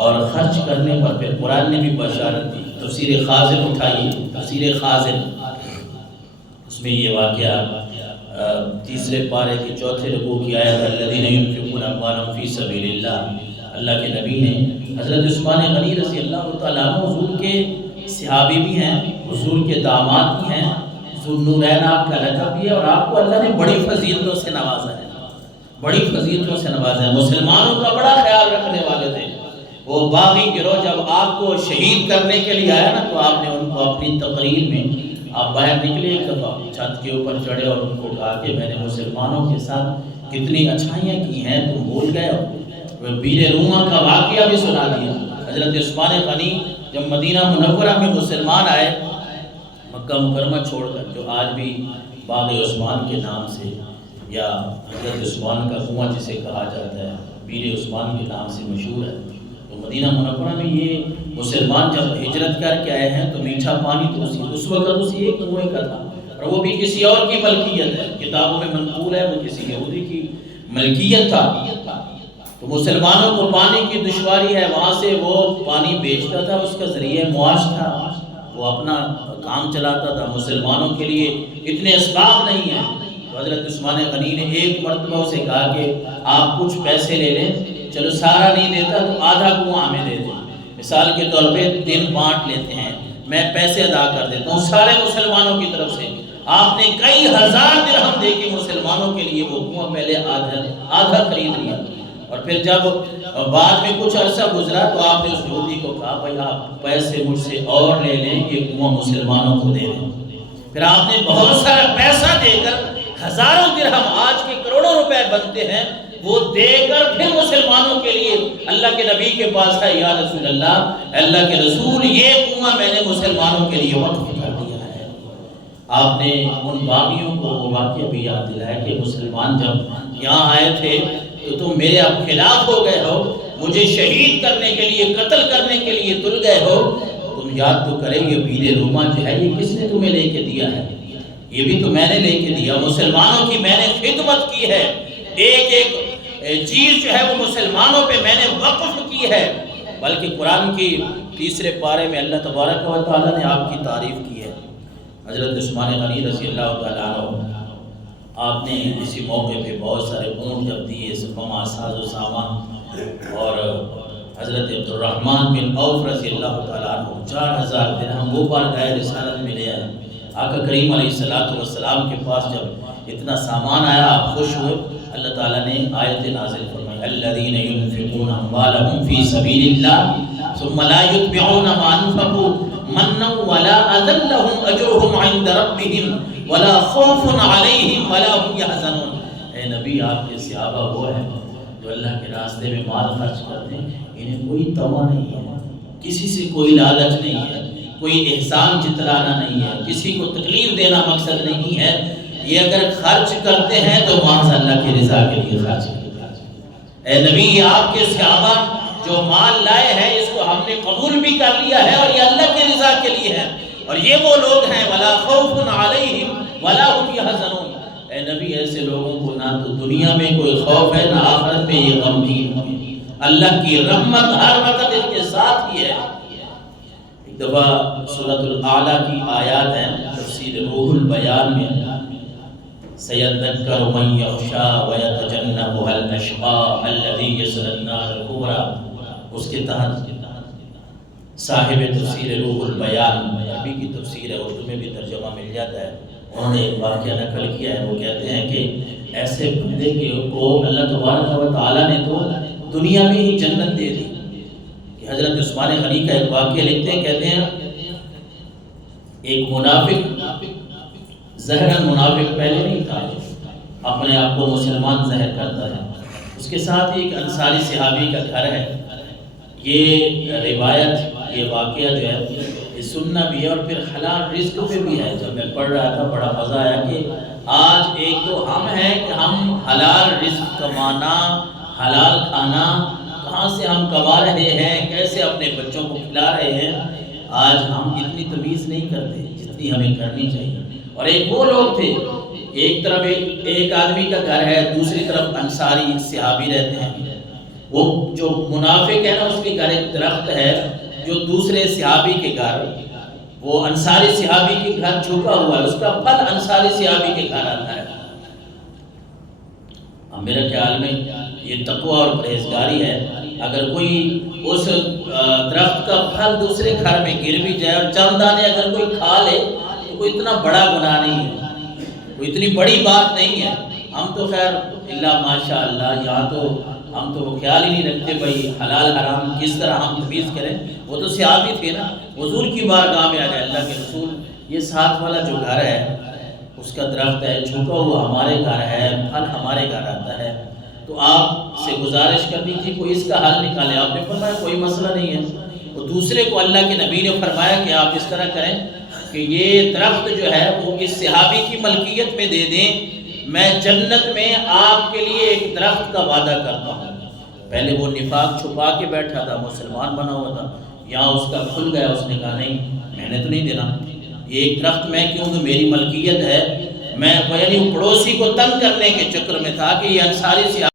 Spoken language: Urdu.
اور خرچ کرنے پر پھر قرآن نے بھی بشارت دی. تفسیر خازن اٹھائیے، تفسیر خازن، اس میں یہ واقعہ تیسرے پارے کی چوتھے رکوع کی آیت الذین ينفقون اموالهم فی سبیل اللہ. اللہ کے نبی نے حضرت عثمان غنی رضی اللہ تعالیٰ عنہ حضور کے صحابی بھی ہیں، حضور کے داماد بھی ہیں، ذوالنورین آپ کا لقب بھی ہے، اور آپ کو اللہ نے بڑی فضیلتوں سے نوازا ہے، بڑی فضیلتوں سے نوازا ہے. مسلمانوں کا بڑا خیال رکھنے والے تھے. وہ باغی گروہ جب آپ کو شہید کرنے کے لیے آیا نا، تو آپ نے ان کو اپنی تقریر میں آپ باہر نکلے ایک دفعہ، چھت کے اوپر چڑھے اور ان کو کہا کہ میں نے مسلمانوں کے ساتھ کتنی اچھائیاں کی ہیں، تم بھول گئے ہو. بیر روما کا واقعہ بھی سنا دیا. حضرت عثمان غنی جب مدینہ منورہ میں مسلمان آئے، مکہ مکرمہ چھوڑ کر، جو آج بھی باغ عثمان کے نام سے یا حضرت عثمان کا کنواں جسے کہا جاتا ہے، بیر عثمان کے نام سے مشہور ہے، تو مدینہ منورہ میں یہ مسلمان جب ہجرت کر کے آئے ہیں تو میٹھا پانی تو اس وقت اسی ایک کنویں کا تھا، اور وہ بھی کسی اور کی ملکیت ہے. کتابوں میں منقول ہے وہ کسی یہودی کی ملکیت تھا. تو مسلمانوں کو پانی کی دشواری ہے، وہاں سے وہ پانی بیچتا تھا، اس کا ذریعہ معاش تھا، وہ اپنا کام چلاتا تھا. مسلمانوں کے لیے اتنے اسباب نہیں ہیں. تو حضرت عثمان غنی نے ایک مرتبہ اسے کہا کہ آپ کچھ پیسے لے لیں، چلو سارا نہیں دیتا تو آدھا کنواں ہمیں دے دیں، مثال کے طور پہ دن بانٹ لیتے ہیں، میں پیسے ادا کر دیتا ہوں سارے مسلمانوں کی طرف سے. آپ نے کئی ہزار درہم دے کے مسلمانوں کے لیے وہ کنواں پہلے آدھا خرید لیا، اور پھر جب بعد میں کچھ عرصہ گزرا تو آپ نے اس یہودی کو کہا بھائی آپ پیسے مجھ سے اور لے لیں، یہ کنواں مسلمانوں کو دے دیں. پھر آپ نے بہت سارا پیسہ دے کر ہزاروں درہم، آج کے کروڑوں روپے بنتے ہیں، وہ دے کر پھر مسلمانوں کے لیے اللہ کے نبی کے پاس ہے، یا رسول اللہ، اللہ کے رسول یہ کنواں میں نے مسلمانوں کے لیے وقف کر دیا ہے. آپ نے ان باغیوں کو وہ واقعہ بھی یاد دلایا کہ مسلمان جب یہاں آئے تھے تو تم میرے اب خلاف ہو گئے ہو، مجھے شہید کرنے کے لیے، قتل کرنے کے لیے تل گئے ہو. تم یاد تو کریں یہ بیر روما جو ہے یہ کس نے تمہیں لے کے دیا ہے؟ یہ بھی تو میں نے لے کے دیا. مسلمانوں کی میں نے خدمت کی ہے، ایک ایک چیز جو ہے وہ مسلمانوں پہ میں نے وقف کی ہے. بلکہ قرآن کی تیسرے پارے میں اللہ تبارک و تعالیٰ نے آپ کی تعریف کی ہے. حضرت عثمان غنی رضی اللہ تعالیٰ عنہ، آپ نے اسی موقع پہ بہت سارے اونٹ جب دیے، سفما ساز و سامان، اور حضرت عبد الرحمن بن عوف رضی اللہ تعالیٰ عنہ 4000 درہم وہ بار گئے رسالت میں لے آئے. آقا کریم علیہ السلام کے پاس جب اتنا سامان آیا آپ خوش ہوئے. اللہ تعالیٰ نے آیت نازل فرمائی الذین ينفقون اموالهم فی سبیل اللہ ثم لا يتبعون ما انفقوا منا ولا اذى لهم اجرهم عند ربهم ولا خوف علیہم ولا هم يحزنون. اے نبی آپ کے صحابہ وہ ہیں جو اللہ کے راستے میں مال خرچ کرتے ہیں، انہیں کوئی تما نہیں ہے، کسی سے کوئی لالچ نہیں ہے، کوئی احسان جتلانا نہیں ہے، کسی کو تکلیف دینا مقصد نہیں ہے. یہ اگر خرچ کرتے ہیں تو محض اللہ کی رضا کے لیے خرچ کرتے ہیں. اے نبی یہ آپ کے صحابہ جو مال لائے ہیں اس کو ہم نے قبول بھی کر لیا ہے اور یہ اللہ کی رضا کے لیے ہے، اور یہ وہ لوگ ہیں ولا خوف علیہم ولا هم يحزنون. اے نبی ایسے لوگوں کو نہ تو دنیا میں کوئی خوف ہے نہ آخرت میں یہ غمگین ہیں. اللہ کی رحمت ہر وقت ان کے ساتھ ہی ہے. ایک دفعہ سورۃ الاعلیٰ کی آیات ہیں تفسیر روح البیان میں سَيَذَّكَّرُ مَن يَخْشَىٰ وَيَتَجَنَّبُهَا الْأَشْقَىٰ الَّذِي يَصْلَى النَّارَ الْكُبْرىٰ. اس کے تحت صاحب تفسیر روح البیان، عربی کی تفسیر ہے، اردو میں بھی ترجمہ مل جاتا ہے، انہوں نے ایک واقعہ نقل کیا ہے. وہ کہتے ہیں کہ ایسے بندے کو اللہ تبارک و تعالیٰ نے تو دنیا میں ہی جنت دے دی. کہ حضرت عثمان غنی کا ایک واقعہ لکھتے ہیں، کہتے ہیں ایک منافق، ظاہراً منافق پہلے نہیں تھا، اپنے آپ کو مسلمان ظاہر کرتا ہے، اس کے ساتھ ایک انصاری صحابی کا گھر ہے. یہ روایت، یہ واقعہ جو ہے یہ سننا بھی ہے اور پھر حلال رزق پہ بھی ہے. جب میں پڑھ رہا تھا بڑا مزہ آیا کہ آج ایک تو ہم ہیں کہ ہم حلال رزق کمانا، حلال کھانا کہاں سے ہم کما رہے ہیں، کیسے اپنے بچوں کو کھلا رہے ہیں، آج ہم اتنی تمیز نہیں کرتے جتنی ہمیں کرنی چاہیے. اور ایک وہ لوگ تھے، ایک طرف ایک آدمی کا گھر ہے، دوسری طرف انصاری صحابی رہتے ہیں. وہ جو منافق ہے نا اس کے گھر ایک درخت ہے جو دوسرے صحابی کے گھر، وہ انصاری صحابی کے گھر جھکا ہوا ہے، اس کا پھل انصاری صحابی کے گھر آتا ہے۔ اب میرے خیال میں یہ تقوی اور پرہیزگاری ہے۔ اگر کوئی اس درخت کا پھل دوسرے گھر میں گر بھی جائے اور چند دانے اگر کوئی کھا لے تو کوئی اتنا بڑا گناہ نہیں ہے، کوئی اتنی بڑی بات نہیں ہے۔ ہم تو خیر اللہ ماشاء اللہ یہاں تو ہم تو خیال ہی نہیں رکھتے بھائی حلال حرام کس طرح ہم تمیز کریں۔ وہ تو صحابی تھے نا، حضور کی بارگاہ میں آ جائے اللہ کے رسول یہ ساتھ والا جو گھر ہے اس کا درخت ہے، جھکا ہوا ہمارے گھر ہے، پھل ہمارے گھر آتا ہے، تو آپ سے گزارش کرنی تھی کوئی اس کا حل نکالے۔ آپ نے فرمایا کوئی مسئلہ نہیں ہے۔ تو دوسرے کو اللہ کے نبی نے فرمایا کہ آپ اس طرح کریں کہ یہ درخت جو ہے وہ اس صحابی کی ملکیت میں دے دیں، میں جنت میں آپ کے لیے ایک درخت کا وعدہ کرتا ہوں۔ پہلے وہ نفاق چھپا کے بیٹھا تھا، مسلمان بنا ہوا تھا، یہاں اس کا کھل گیا، اس نے کہا نہیں میں نے تو نہیں دینا یہ ایک درخت، میں کیوں کہ میری ملکیت ہے۔ میں یعنی پڑوسی کو تنگ کرنے کے چکر میں تھا کہ یہ انصاری